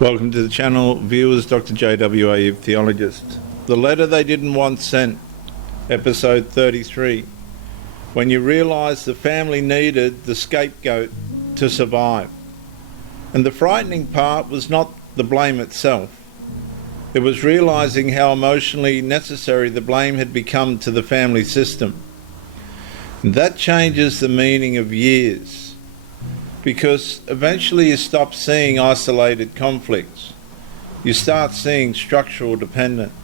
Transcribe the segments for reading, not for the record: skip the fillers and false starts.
Welcome to the channel, viewers. Dr. JWA, theologist. The letter they didn't want sent, episode 33. When you realise the family needed the scapegoat to survive. And the frightening part was not the blame itself. It was realising how emotionally necessary the blame had become to the family system. And that changes the meaning of years. Because eventually you stop seeing isolated conflicts. You start seeing structural dependence.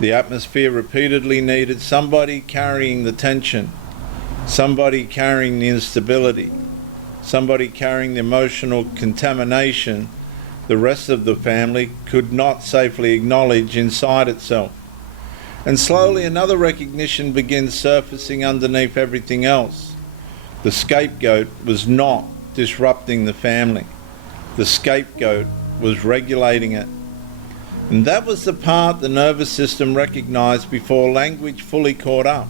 The atmosphere repeatedly needed somebody carrying the tension, somebody carrying the instability, somebody carrying the emotional contamination the rest of the family could not safely acknowledge inside itself. And slowly another recognition begins surfacing underneath everything else. The scapegoat was not disrupting the family. The scapegoat was regulating it. And that was the part the nervous system recognized before language fully caught up.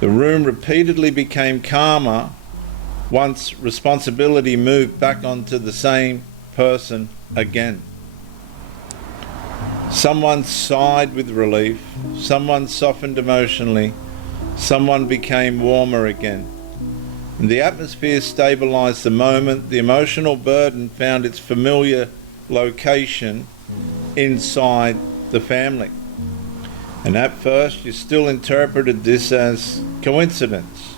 The room repeatedly became calmer once responsibility moved back onto the same person again. Someone sighed with relief, someone softened emotionally, someone became warmer again. And the atmosphere stabilized the moment the emotional burden found its familiar location inside the family. And at first you still interpreted this as coincidence,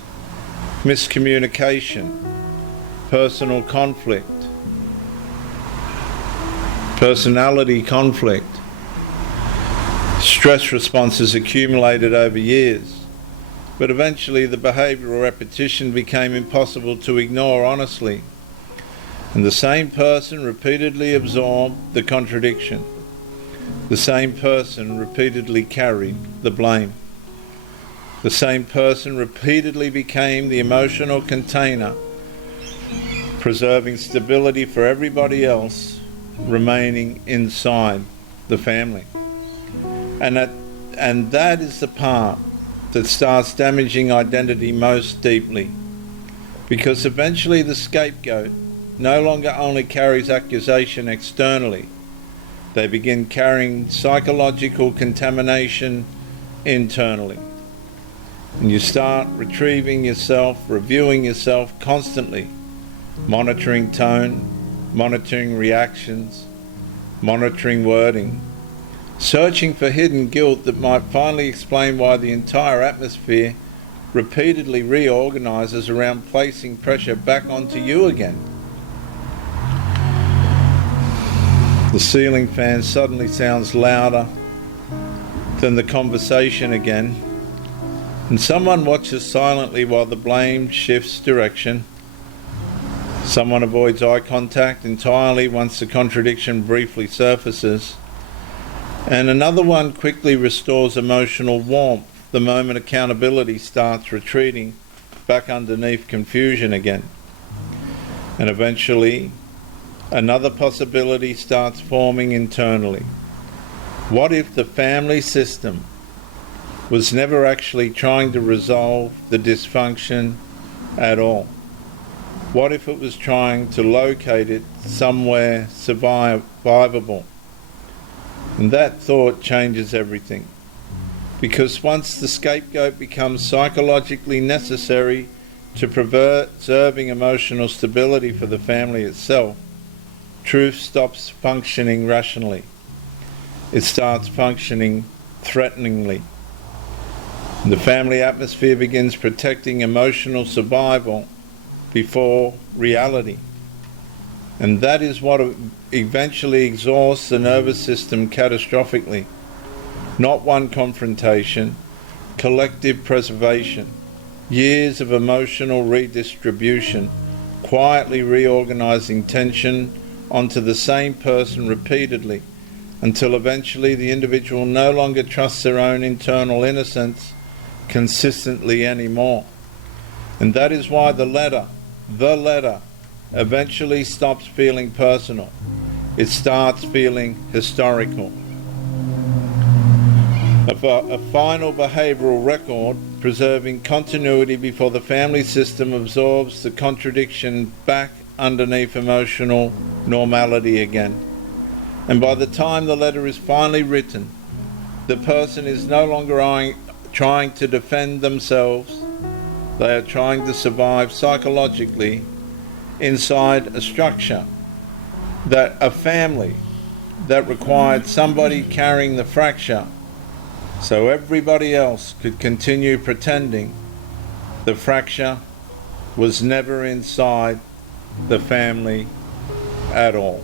miscommunication, personal conflict, personality conflict, stress responses accumulated over years. But eventually the behavioural repetition became impossible to ignore honestly. And the same person repeatedly absorbed the contradiction. The same person repeatedly carried the blame. The same person repeatedly became the emotional container, preserving stability for everybody else remaining inside the family. And that is the part that starts damaging identity most deeply, because eventually the scapegoat no longer only carries accusation externally, they begin carrying psychological contamination internally. And you start retrieving yourself, reviewing yourself constantly, monitoring tone, monitoring reactions, monitoring wording, searching for hidden guilt that might finally explain why the entire atmosphere repeatedly reorganizes around placing pressure back onto you again. The ceiling fan suddenly sounds louder than the conversation again, and someone watches silently while the blame shifts direction. Someone avoids eye contact entirely once the contradiction briefly surfaces. And another one quickly restores emotional warmth the moment accountability starts retreating back underneath confusion again. And eventually, another possibility starts forming internally. What if the family system was never actually trying to resolve the dysfunction at all? What if it was trying to locate it somewhere survivable? And that thought changes everything. Because once the scapegoat becomes psychologically necessary to preserving emotional stability for the family itself, truth stops functioning rationally. It starts functioning threateningly. The family atmosphere begins protecting emotional survival before reality. And that is what eventually exhausts the nervous system catastrophically. Not one confrontation, collective preservation, years of emotional redistribution, quietly reorganizing tension onto the same person repeatedly, until eventually the individual no longer trusts their own internal innocence consistently anymore. And that is why the letter eventually stops feeling personal. It starts feeling historical. A final behavioural record preserving continuity before the family system absorbs the contradiction back underneath emotional normality again. And by the time the letter is finally written, the person is no longer trying to defend themselves. They are trying to survive psychologically inside a structure, that a family that required somebody carrying the fracture so everybody else could continue pretending the fracture was never inside the family at all.